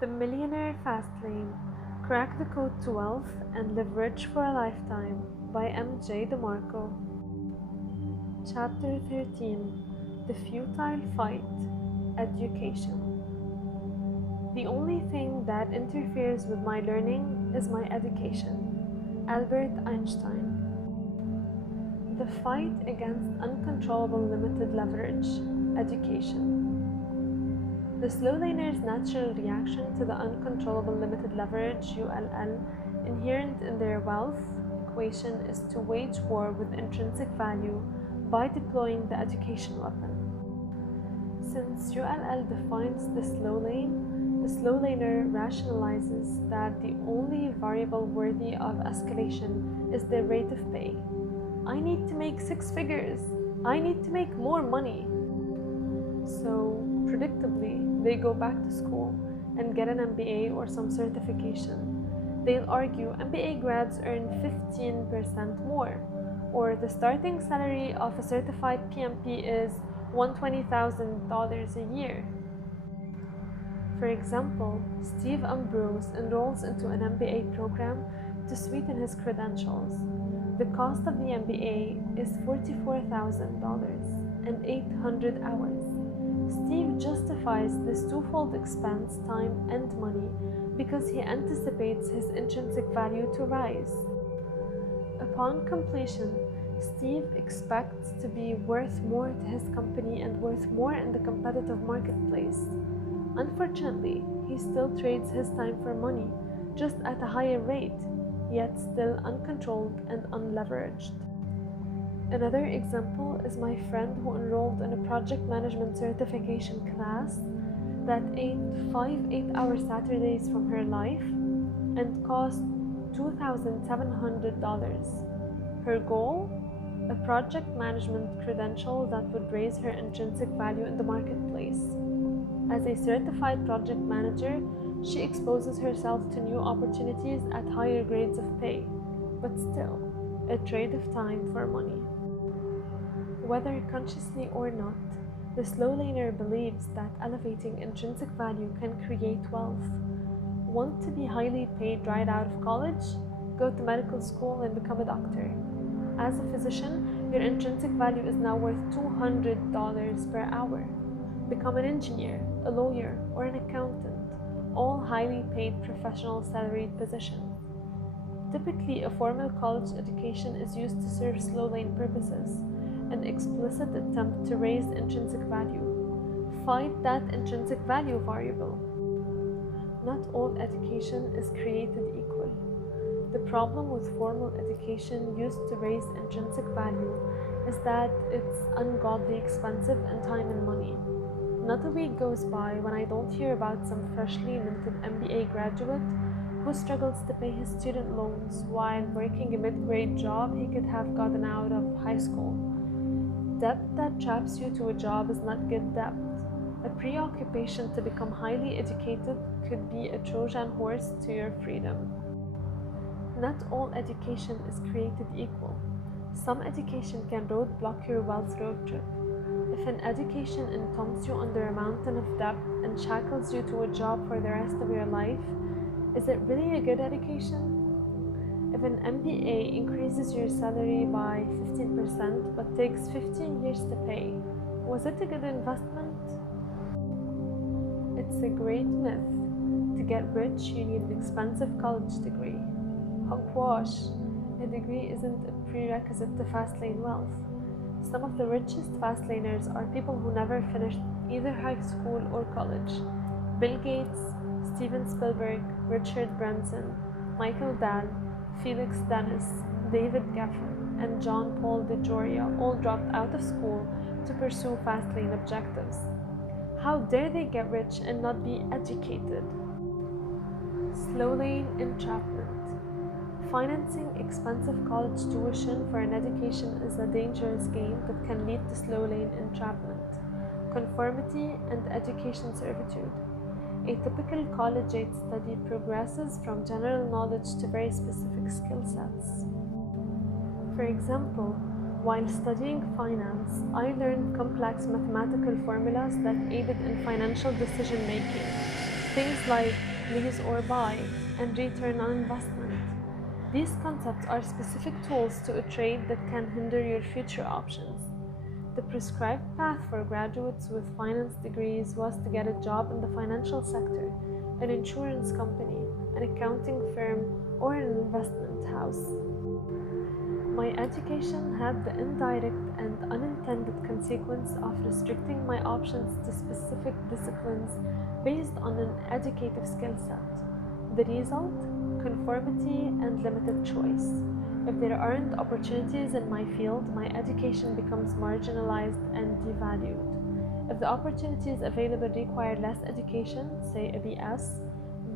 The Millionaire Fastlane, Crack the Code to Wealth and Live Rich for a Lifetime by M.J. Demarco. Chapter 13, The Futile Fight, Education. The only thing that interferes with my learning is my education. Albert Einstein. The fight against uncontrollable limited leverage, education. The slow laner's natural reaction to the uncontrollable limited leverage ULL inherent in their wealth equation is to wage war with intrinsic value by deploying the education weapon. Since ULL defines the slow laner rationalizes that the only variable worthy of escalation is their rate of pay. I need to make 6 figures. I need to make more money. So, predictably, they go back to school and get an MBA or some certification. They'll argue MBA grads earn 15% more, or the starting salary of a certified PMP is $120,000 a year. For example, Steve Ambrose enrolls into an MBA program to sweeten his credentials. The cost of the MBA is $44,000 and 800 hours. Steve justifies this twofold expense, time and money, because he anticipates his intrinsic value to rise. Upon completion, Steve expects to be worth more to his company and worth more in the competitive marketplace. Unfortunately, he still trades his time for money, just at a higher rate, yet still uncontrolled and unleveraged. Another example is my friend who enrolled in a project management certification class that ate 5 8-hour Saturdays from her life and cost $2,700. Her goal? A project management credential that would raise her intrinsic value in the marketplace. As a certified project manager, she exposes herself to new opportunities at higher grades of pay, but still, a trade of time for money. Whether consciously or not, the slow laner believes that elevating intrinsic value can create wealth. Want to be highly paid right out of college? Go to medical school and become a doctor. As a physician, your intrinsic value is now worth $200 per hour. Become an engineer, a lawyer, or an accountant, all highly paid professional salaried positions. Typically, a formal college education is used to serve slow lane purposes, an explicit attempt to raise intrinsic value. Fight that intrinsic value variable. Not all education is created equal. The problem with formal education used to raise intrinsic value is that it's ungodly expensive in time and money. Not a week goes by when I don't hear about some freshly minted MBA graduate who struggles to pay his student loans while working a mid-grade job he could have gotten out of high school. Debt that traps you to a job is not good debt. A preoccupation to become highly educated could be a Trojan horse to your freedom. Not all education is created equal. Some education can roadblock your wealth road trip. If an education entombs you under a mountain of debt and shackles you to a job for the rest of your life, is it really a good education? If an MBA increases your salary by 15% but takes 15 years to pay, was it a good investment? It's a great myth. To get rich, you need an expensive college degree. Hogwash. A degree isn't a prerequisite to fastlane wealth. Some of the richest fastlaners are people who never finished either high school or college. Bill Gates, Steven Spielberg, Richard Branson, Michael Dell, Felix Dennis, David Geffen, and John Paul DeJoria all dropped out of school to pursue fastlane objectives. How dare they get rich and not be educated? Slow lane entrapment. Financing expensive college tuition for an education is a dangerous game that can lead to slow lane entrapment, conformity, and education servitude. A typical college-age study progresses from general knowledge to very specific skill sets. For example, while studying finance, I learned complex mathematical formulas that aided in financial decision-making. Things like lease or buy and return on investment. These concepts are specific tools to a trade that can hinder your future options. The prescribed path for graduates with finance degrees was to get a job in the financial sector, an insurance company, an accounting firm, or an investment house. My education had the indirect and unintended consequence of restricting my options to specific disciplines based on an educative skill set. The result? Conformity and limited choice. If there aren't opportunities in my field, my education becomes marginalized and devalued. If the opportunities available require less education, say a BS,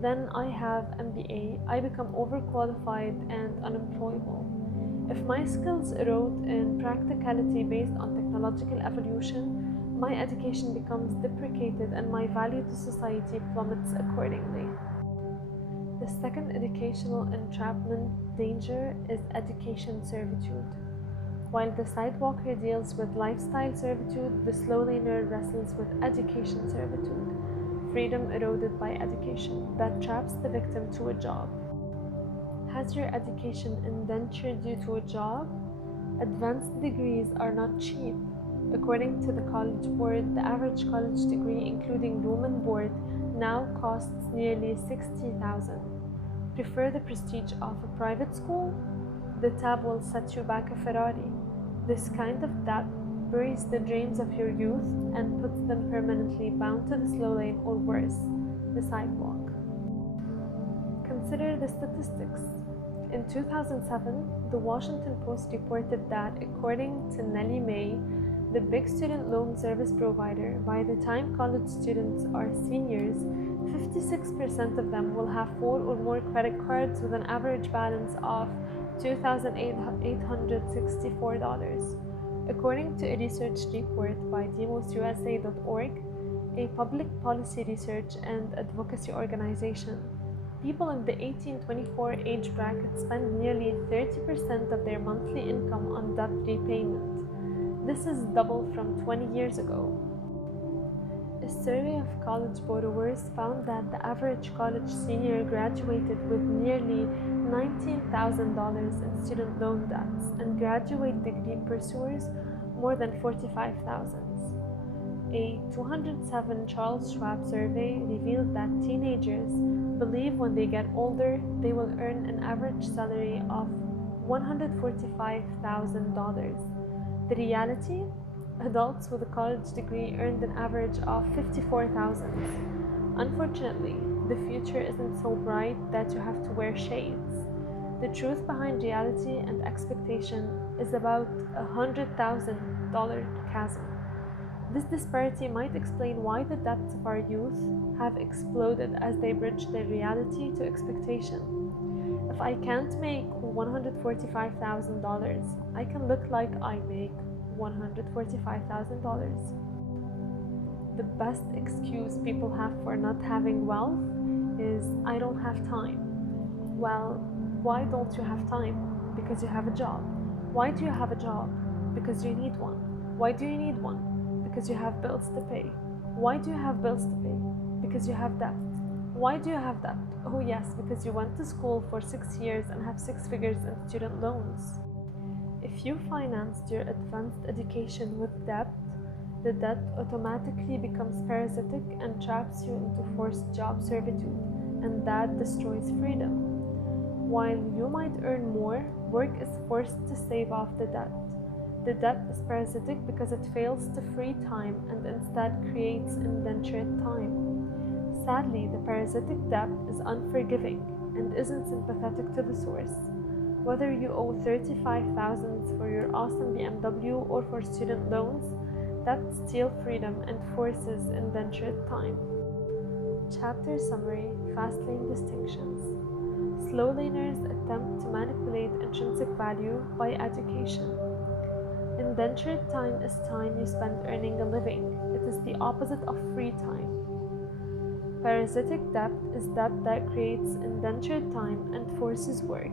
then I have MBA, I become overqualified and unemployable. If my skills erode in practicality based on technological evolution, my education becomes deprecated and my value to society plummets accordingly. The second educational entrapment danger is education servitude. While the sidewalker deals with lifestyle servitude, the slow laner wrestles with education servitude, freedom eroded by education that traps the victim to a job. Has your education indentured you to a job? Advanced degrees are not cheap. According to the College Board, the average college degree, including room and board, now costs nearly $60,000. Prefer the prestige of a private school? The tab will set you back a Ferrari. This kind of debt buries the dreams of your youth and puts them permanently bound to the slow lane or worse, the sidewalk. Consider the statistics. In 2007, the Washington Post reported that, according to Nellie Mae, the big student loan service provider, by the time college students are seniors, 56% of them will have 4 or more credit cards with an average balance of $2,864. According to a research report by demosusa.org, a public policy research and advocacy organization, people in the 18-24 age bracket spend nearly 30% of their monthly income on debt repayment. This is double from 20 years ago. A survey of college borrowers found that the average college senior graduated with nearly $19,000 in student loan debts, and graduate degree pursuers more than $45,000. A 2007 Charles Schwab survey revealed that teenagers believe when they get older they will earn an average salary of $145,000. The reality? Adults with a college degree earned an average of $54,000. Unfortunately, the future isn't so bright that you have to wear shades. The truth behind reality and expectation is about a $100,000 chasm. This disparity might explain why the debts of our youth have exploded as they bridge their reality to expectation. If I can't make $145,000, I can look like I make $145,000. The best excuse people have for not having wealth is, I don't have time. Well, why don't you have time? Because you have a job. Why do you have a job? Because you need one. Why do you need one? Because you have bills to pay. Why do you have bills to pay? Because you have debt. Why do you have debt? Oh yes, because you went to school for 6 years and have 6 figures in student loans. If you financed your advanced education with debt, the debt automatically becomes parasitic and traps you into forced job servitude, and that destroys freedom. While you might earn more, work is forced to save off the debt. The debt is parasitic because it fails to free time and instead creates indentured time. Sadly, the parasitic debt is unforgiving and isn't sympathetic to the source. Whether you owe $35,000 for your awesome BMW or for student loans, that steals freedom and forces indentured time. Chapter Summary: Fastlane Distinctions. Slow laners attempt to manipulate intrinsic value by education. Indentured time is time you spend earning a living. It is the opposite of free time. Parasitic debt is debt that creates indentured time and forces work.